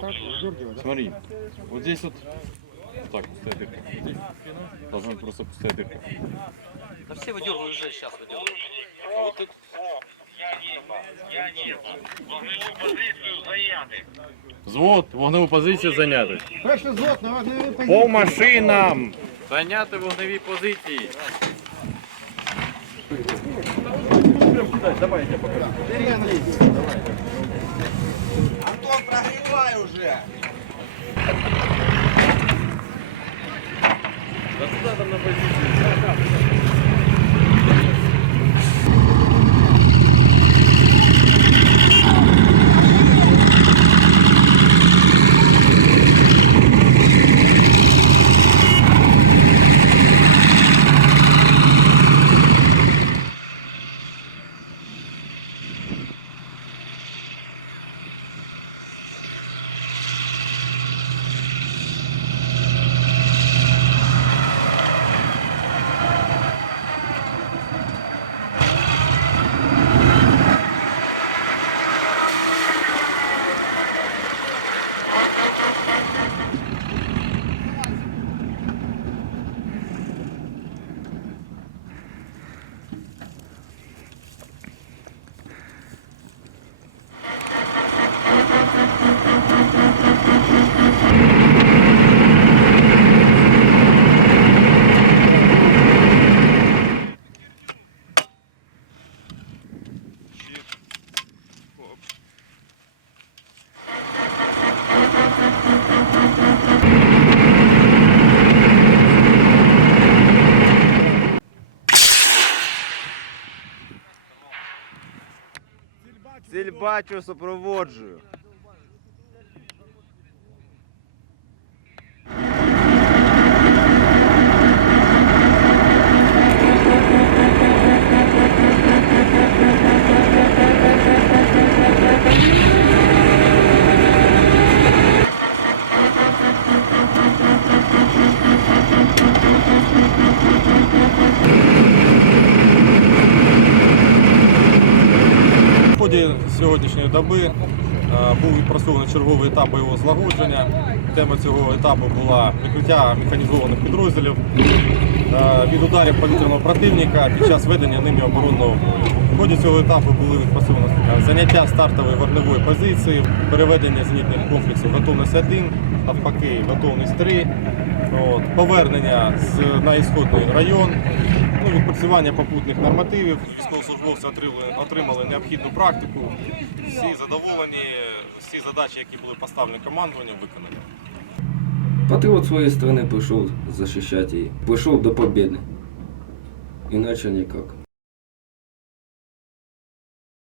так, выдергивать, да? Смотри, вот здесь вот, так, пустая дырка. Здесь должна быть просто пустая дырка. Да все выдергивают уже сейчас выдергивают. А вот это, Взвод, вогневу позицію зайняти. Перший звод на вогневій По позиції. машинам! Зайняти вогневі позиції. Антон, прогревай уже! Да туда там на позицію. Ціль бачу, супроводжую. Сьогоднішньої доби е, був відпрацьований черговий етап бойового злагодження. Тема цього етапу була прикриття механізованих підрозділів е, від ударів повітряного противника під час ведення ними оборонного бою. В ході цього етапу були відпрацьовані е, заняття стартової вогневої позиції, переведення зенітних комплексів готовність 1, навпаки, готовність 3, от, повернення на ісходний район, ну, відпрацювання попутних нормативів. Військовослужбовці отримали, отримали необхідну практику. Всі задоволені, всі задачі, які були поставлені командуванням, виконані. Патріот своєї країни прийшов захищати її. Прийшов до побіди. Іначе никак.